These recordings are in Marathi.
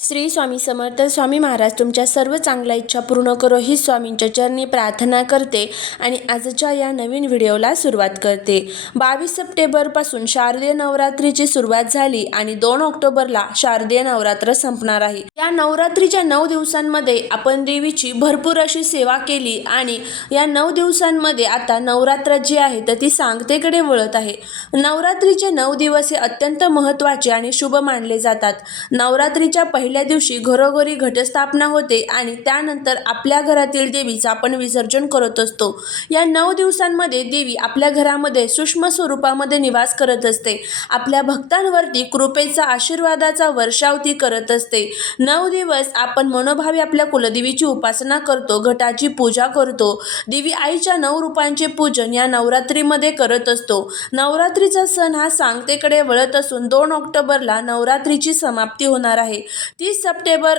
श्री स्वामी समर्थ स्वामी महाराज तुमच्या सर्व चांगल्या इच्छा पूर्ण करो ही स्वामींच्या चरणी प्रार्थना करते आणि आजच्या या नवीन व्हिडिओला सुरुवात करते. बावीस सप्टेंबरपासून शारदीय नवरात्रीची सुरुवात झाली आणि दोन ऑक्टोबरला शारदीय नवरात्र संपणार आहे. या नवरात्रीच्या नऊ दिवसांमध्ये आपण देवीची भरपूर अशी सेवा केली आणि या नऊ दिवसांमध्ये आता नवरात्र जी आहे तर ती सांगतेकडे वळत आहे. नवरात्रीचे नऊ दिवस हे अत्यंत महत्त्वाचे आणि शुभ मानले जातात. नवरात्रीच्या पहिल्या दिवशी घरोघरी घटस्थापना होते आणि त्यानंतर आपल्या घरातील देवीचं आपण विसर्जन करत असतो. या नऊ दिवसांमध्ये देवी आपल्या घरामध्ये सूक्ष्म स्वरूपामध्ये निवास करत असते. आपल्या भक्तांवरती कृपेचा आशीर्वादाचा वर्षावती करत असते. नऊ दिवस आपण मनोभावी आपल्या कुलदेवीची उपासना करतो घटाची पूजा करतो. देवी आईच्या नऊ रूपांचे पूजन या नवरात्रीमध्ये करत असतो. नवरात्रीचा सण हा सांगतेकडे वळत असून दोन ऑक्टोबरला नवरात्रीची समाप्ती होणार आहे. तीस सप्टेंबर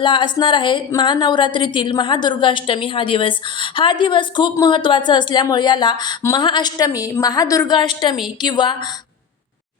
ला असणार आहे महानवरात्रीतील महादुर्गाष्टमी हा दिवस. हा दिवस खूप महत्त्वाचा असल्यामुळे याला महाअष्टमी महादुर्गाष्टमी किंवा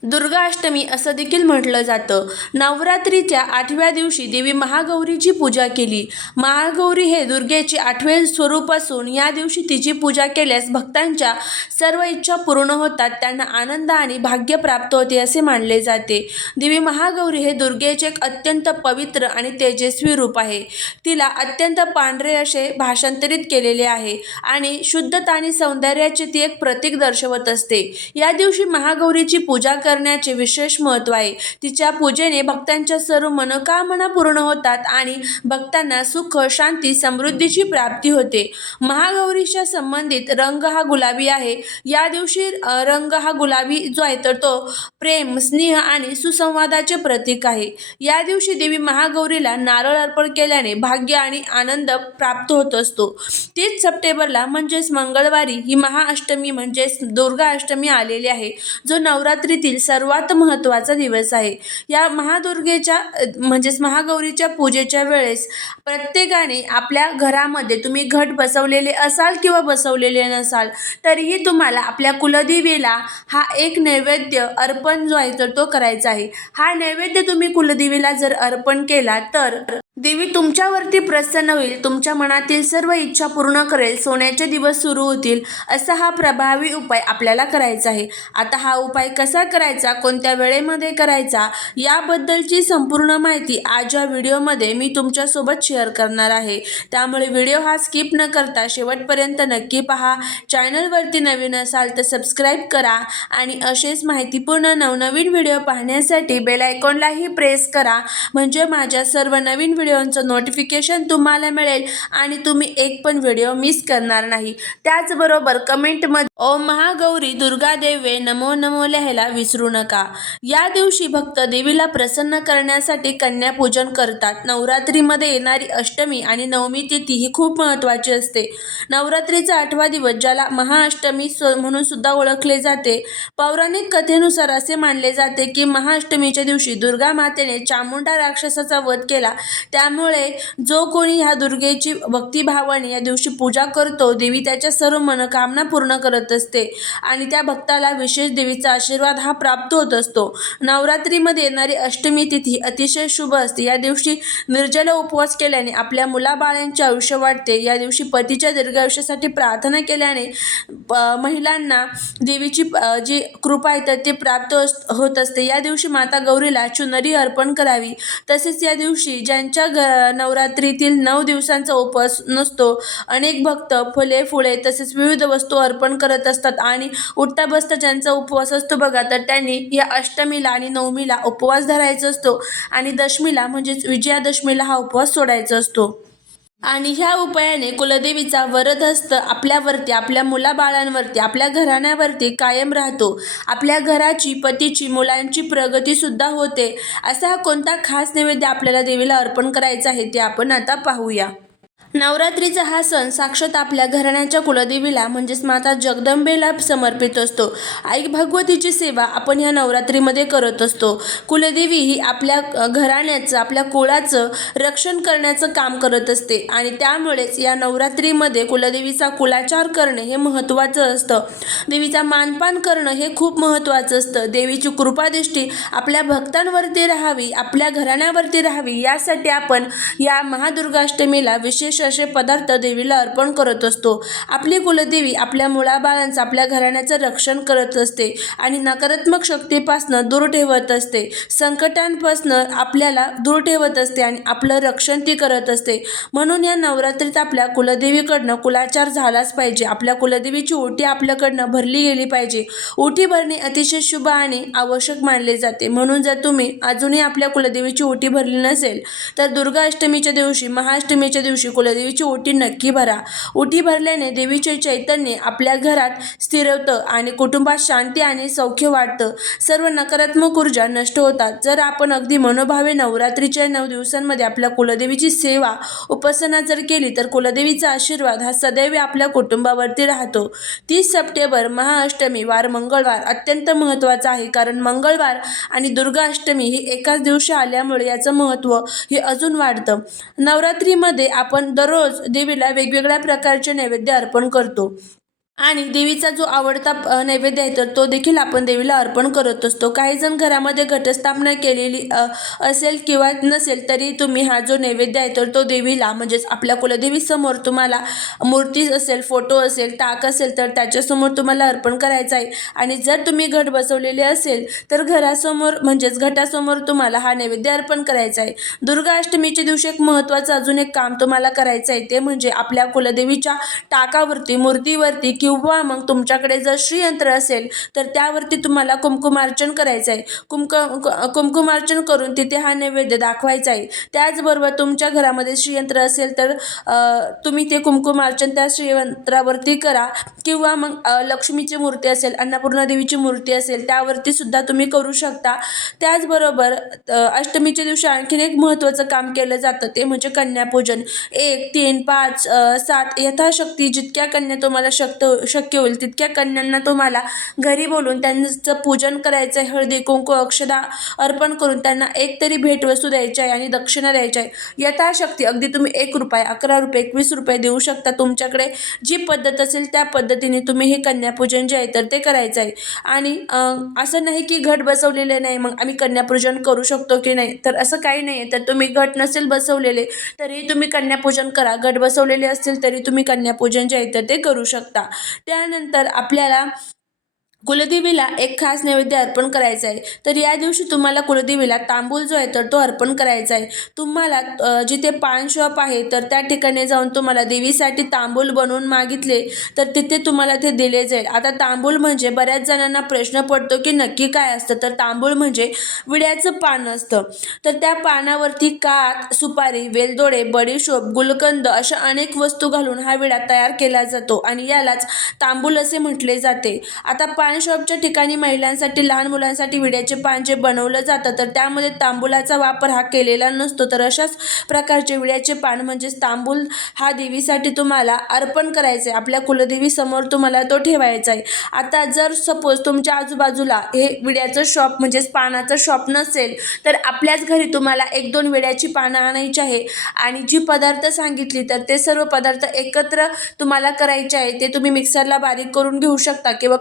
दुर्गाष्टमी असं देखील म्हटलं जातं. नवरात्रीच्या आठव्या दिवशी देवी महागौरीची पूजा केली. महागौरी हे दुर्गेचे आठवे स्वरूप असून या दिवशी तिची पूजा केल्यास भक्तांच्या सर्व इच्छा पूर्ण होतात त्यांना आनंद आणि भाग्य प्राप्त होते असे मानले जाते. देवी महागौरी हे दुर्गेचे एक अत्यंत पवित्र आणि तेजस्वी रूप आहे. तिला अत्यंत पांढरे असे भाषांतरित केलेले आहे आणि शुद्धता आणि सौंदर्याचे ती एक प्रतीक दर्शवत असते. या दिवशी महागौरीची पूजा करण्याचे विशेष महत्त्व आहे. तिच्या पूजेने भक्तांच्या सर्व मनोकामना पूर्ण होतात आणि भक्तांना सुख शांती समृद्धीची प्राप्ती होते. महागौरीच्या संबंधित रंग हा गुलाबी आहे. या दिवशी रंग हा गुलाबी जो आहे तर तो प्रेम स्नेह आणि सुसंवादाचे प्रतीक आहे. या दिवशी देवी महागौरीला नारळ अर्पण केल्याने भाग्य आणि आनंद प्राप्त होत असतो. तीस सप्टेंबरला म्हणजेच मंगळवारी ही महाअष्टमी म्हणजेच दुर्गा अष्टमी आलेली आहे. जो नवरात्रीतील सर्वात महत्त्वाचा दिवस आहे. या महादुर्गेच्या म्हणजेच महागौरीच्या पूजेच्या वेळेस प्रत्येकाने आपल्या घरामध्ये तुम्ही घट बसवलेले असाल किंवा बसवलेले नसाल तरीही तुम्हाला आपल्या कुलदेवीला हा एक नैवेद्य अर्पण जो आहे तर तो करायचा आहे. हा नैवेद्य तुम्ही कुलदेवीला जर अर्पण केला तर देवी तुमच्यावरती प्रसन्न होईल तुमच्या मनातील सर्व इच्छा पूर्ण करेल सोन्याचे दिवस सुरू होतील असा हा प्रभावी उपाय आपल्याला करायचा आहे. आता हा उपाय कसा करायचा कोणत्या वेळेमध्ये करायचा याबद्दलची संपूर्ण माहिती आज या व्हिडिओमध्ये मी तुमच्यासोबत शेअर करणार आहे. त्यामुळे व्हिडिओ हा स्किप न करता शेवटपर्यंत नक्की पहा. चॅनलवरती नवीन असाल तर सबस्क्राईब करा आणि असेच माहितीपूर्ण नवनवीन व्हिडिओ पाहण्यासाठी बेलायकॉनलाही प्रेस करा. म्हणजे माझ्या सर्व नवीन व्हिडिओंचं नोटिफिकेशन तुम्हाला मिळेल आणि तुम्ही एक पण व्हिडिओ मिस करणार नाही. त्याचबरोबर कमेंटमध्ये ओम महागौरी दुर्गा देवे नमो नमो लिहायला विसरू नका. या दिवशी भक्त देवीला प्रसन्न करण्यासाठी कन्यापूजन करतात. नवरात्रीमध्ये येणारी अष्टमी आणि नवमी तिथी ही खूप महत्त्वाची असते. नवरात्रीचा आठवा दिवस ज्याला महाअष्टमी स- म्हणून सुद्धा ओळखले जाते पौराणिक कथेनुसार असे मानले जाते की महाअष्टमीच्या दिवशी दुर्गा मातेने चामुंडा राक्षसाचा वध केला. त्यामुळे जो कोणी ह्या दुर्गेची भक्तिभावाने या दिवशी पूजा करतो देवी त्याच्या सर्व मनोकामना पूर्ण करत असते. आणि त्या भक्ताला विशेष देवीचा आशीर्वाद हा प्राप्त होत असतो. नवरात्रीमध्ये येणारी अष्टमी तिथी अतिशय शुभ असते. या दिवशी निर्जल उपवास केल्याने आपल्या मुलाबाळांचे आयुष्य वाढते. या दिवशी पतीच्या दीर्घायुष्यासाठी प्रार्थना केल्याने प- महिलांना देवीची जी कृपा आहे तर ते प्राप्त अस- होत असते. या दिवशी माता गौरीला चुनरी अर्पण करावी. तसेच या दिवशी ज्यांच्या घ नवरात्रीतील नऊ दिवसांचा उपवास नसतो अनेक भक्त फुले फुले तसेच विविध वस्तू अर्पण करत असतात. आणि उठता बसता ज्यांचा उपवास असतो बघा तर त्यांनी या अष्टमीला आणि नवमीला उपवास धरायचा असतो. आणि दशमीला म्हणजेच विजयादशमीला हा उपवास सोडायचा असतो. आणि ह्या उपायाने कुलदेवीचा वरदहस्त आपल्यावरती आपल्या मुलाबाळांवरती आपल्या घराण्यावरती कायम राहतो. आपल्या घराची पतीची मुलांची प्रगतीसुद्धा होते. असा हा कोणता खास नैवेद्य आपल्याला देवीला अर्पण करायचा आहे ते आपण आता पाहूया. नवरात्रीचा हा सण साक्षात आपल्या घराण्याच्या कुलदेवीला म्हणजेच माता जगदंबेला समर्पित असतो. आई भगवतीची सेवा आपण ह्या नवरात्रीमध्ये करत असतो. कुलदेवी ही आपल्या घराण्याचं आपल्या कुळाचं रक्षण करण्याचं काम करत असते आणि त्यामुळेच या नवरात्रीमध्ये कुलदेवीचा कुलाचार करणे हे महत्त्वाचं असतं. देवीचा मानपान करणं हे खूप महत्त्वाचं असतं. देवीची कृपादृष्टी आपल्या भक्तांवरती राहावी आपल्या घराण्यावरती राहावी यासाठी आपण या महादुर्गाष्टमीला विशेष असे पदार्थ देवीला अर्पण करत असतो. आपली कुलदेवी आपल्या मुळाबाळांचं आपल्या घराण्याचं रक्षण करत असते आणि नकारात्मक शक्तीपासनं दूर ठेवत असते. संकटांपासनं आपल्याला दूर ठेवत असते आणि आपलं रक्षण ती करत असते. म्हणून या नवरात्रीत आपल्या कुलदेवीकडनं कुलाचार झालाच पाहिजे. आपल्या कुलदेवीची ओटी आपल्याकडनं भरली गेली पाहिजे. ओटी भरणे अतिशय शुभ आणि आवश्यक मानले जाते. म्हणून जर तुम्ही अजूनही आपल्या कुलदेवीची ओटी भरली नसेल तर दुर्गाष्टमीच्या दिवशी महाअष्टमीच्या दिवशी कुल देवीची ओटी नक्की भरा. ओटी भरल्याने देवीचे चैतन्य आपल्या घरात स्थिरवतं आणि कुटुंबात शांती आणि सौख्य वाढतं. सर्व नकारात्मक ऊर्जा नष्ट होतात. जर आपण अगदी मनोभावे नवरात्रीच्या नऊ दिवसांमध्ये आपल्या कुलदेवीची सेवा उपासना जर केली तर कुलदेवीचा आशीर्वाद हा सदैव आपल्या कुटुंबावरती राहतो. तीस सप्टेंबर महाअष्टमी वार मंगळवार अत्यंत महत्त्वाचा आहे. कारण मंगळवार आणि दुर्गा अष्टमी ही एकाच दिवशी आल्यामुळे याचं महत्त्व हे अजून वाढतं. नवरात्रीमध्ये आपण दररोज देवीला वेगवेगळ्या प्रकारचे नैवेद्य अर्पण करतो. आणि देवीचा जो आवडता नैवेद्य आहे तर तो देखील आपण देवीला अर्पण करत असतो. काही जण घरामध्ये घटस्थापना केलेली असेल किंवा नसेल तरी तुम्ही हा जो नैवेद्य आहे तर तो देवीला म्हणजेच आपल्या कुलदेवीसमोर तुम्हाला मूर्ती असेल फोटो असेल टाक असेल तर त्याच्यासमोर तुम्हाला अर्पण करायचं आहे. आणि जर तुम्ही घट बसवलेले असेल तर घरासमोर म्हणजेच घटासमोर तुम्हाला हा नैवेद्य अर्पण करायचा आहे. दुर्गा अष्टमीच्या दिवशी एक महत्त्वाचं अजून एक काम तुम्हाला करायचं आहे ते म्हणजे आपल्या कुलदेवीच्या टाकावरती मूर्तीवरती किंवा मग तुमच्याकडे जर श्रीयंत्र असेल तर त्यावरती तुम्हाला कुमकुमार्चन करायचं आहे कुमक कुमकुमार्चन करून तिथे हा नैवेद्य दाखवायचा आहे त्याचबरोबर तुमच्या घरामध्ये श्रीयंत्र असेल तर तुम्ही ते कुमकुमार्चन त्या श्रीयंत्रावरती करा. किंवा मग लक्ष्मीची मूर्ती असेल अन्नपूर्णा देवीची मूर्ती असेल त्यावरती सुद्धा तुम्ही करू शकता. त्याचबरोबर अष्टमीच्या दिवशी आणखीन एक महत्त्वाचं काम केलं जातं ते म्हणजे कन्यापूजन. एक तीन पाच सात यथाशक्ती जितक्या कन्या तुम्हाला शक्त शक्य होईल तितक्या कन्यांना तुम्हाला घरी बोलून त्यांचं पूजन करायचं आहे हळदी कुंकू अक्षदा अर्पण करून त्यांना एक तरी भेटवस्तू द्यायची आहे आणि दक्षिणा द्यायची आहे. यथाशक्ती अगदी तुम्ही एक रुपये अकरा रुपये एकवीस रुपये देऊ शकता. तुमच्याकडे जी पद्धत असेल त्या पद्धतीने तुम्ही हे कन्यापूजन जे आहे तर ते करायचं आहे. आणि असं नाही की घट बसवलेले नाही मग आम्ही कन्यापूजन करू शकतो की नाही? तर असं काही नाही आहे तर तुम्ही घट नसेल बसवलेले तरीही तुम्ही कन्यापूजन करा. घट बसवलेले असतील तरी तुम्ही कन्यापूजन जे आहे तर ते करू शकता. त्यानंतर आपल्याला कुलदेवीला एक खास नैवेद्य अर्पण करायचा आहे. तर या दिवशी तुम्हाला कुलदेवीला तांबूल जो आहे तर तो अर्पण करायचा आहे. तुम्हाला जिथे पान शॉप आहे तर त्या ठिकाणी जाऊन तुम्हाला देवीसाठी तांबूल बनवून मागितले तर तिथे तुम्हाला ते दिले जाईल. आता तांबूल म्हणजे बऱ्याच जणांना प्रश्न पडतो की नक्की काय असतं तर तांबूळ म्हणजे विड्याचं पान असतं. तर त्या पानावरती कात सुपारी वेलदोडे बडीशोप गुलकंद अशा अनेक वस्तू घालून हा विडा तयार केला जातो आणि यालाच तांबूल असे म्हटले जाते. आता पान शॉपच्या ठिकाणी महिलांसाठी लहान मुलांसाठी विड्याचे पान जे बनवलं जातं. तर त्यामध्ये तांबूलाचा वापर हा केलेला नसतो. तर अशाच प्रकारचे विड्याचे पान म्हणजेच तांबूल हा देवीसाठी तुम्हाला अर्पण करायचं आहे आपल्या कुलदेवीसमोर तुम्हाला तो ठेवायचा आहे आता जर सपोज तुमच्या आजूबाजूला हे विड्याचं शॉप म्हणजेच पानाचं शॉप नसेल तर आपल्याच घरी तुम्हाला एक दोन विड्याची पानं आणायची आहे. आणि जी पदार्थ सांगितली तर ते सर्व पदार्थ एकत्र तुम्हाला करायचे आहे. ते तुम्ही मिक्सरला बारीक करून घेऊ शकता किंवा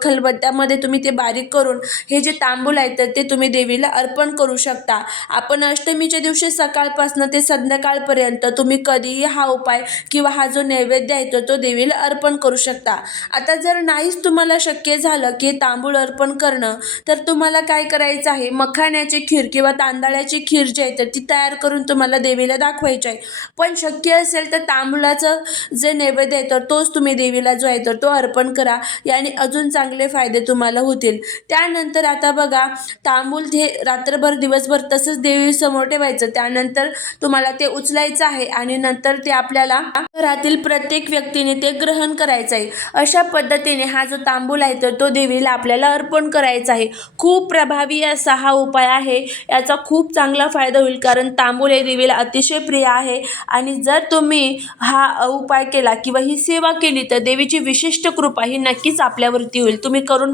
मध्ये तुम्ही ते बारीक करून हे जे तांबूल आहे तर ते तुम्ही देवीला अर्पण करू शकता. आपण अष्टमीच्या दिवशी सकाळपासून ते संध्याकाळपर्यंत तुम्ही कधीही हा उपाय किंवा हा जो नैवेद्य आहे तर तो देवीला अर्पण करू शकता. आता जर नाहीच तुम्हाला शक्य झालं की तांबूळ अर्पण करणं तर तुम्हाला काय करायचं आहे? मखाण्याची खीर किंवा तांदळाची खीर जी आहे तर ती तयार करून तुम्हाला देवीला दाखवायची आहे. पण शक्य असेल तर तांबूळाचं जे नैवेद्य आहे तर तोच तुम्ही देवीला जो आहे तर तो अर्पण करा. याने अजून चांगले फायदे तुम्हाला होतील. त्यानंतर आता बघा तांबूल हे रात्रभर दिवसभर तसंच देवीसमोर ठेवायचं. त्यानंतर तुम्हाला ते उचलायचं आहे आणि नंतर ते आपल्याला घरातील प्रत्येक व्यक्तीने ते ग्रहण करायचं आहे. अशा पद्धतीने हा जो तांबूल आहे तर तो देवीला आपल्याला अर्पण करायचा आहे. खूप प्रभावी असा हा उपाय आहे. याचा खूप चांगला फायदा होईल कारण तांबूल हे देवीला अतिशय प्रिय आहे. आणि जर तुम्ही हा उपाय केला किंवा ही सेवा केली तर देवीची विशिष्ट कृपा ही नक्कीच आपल्यावरती होईल. तुम्ही करून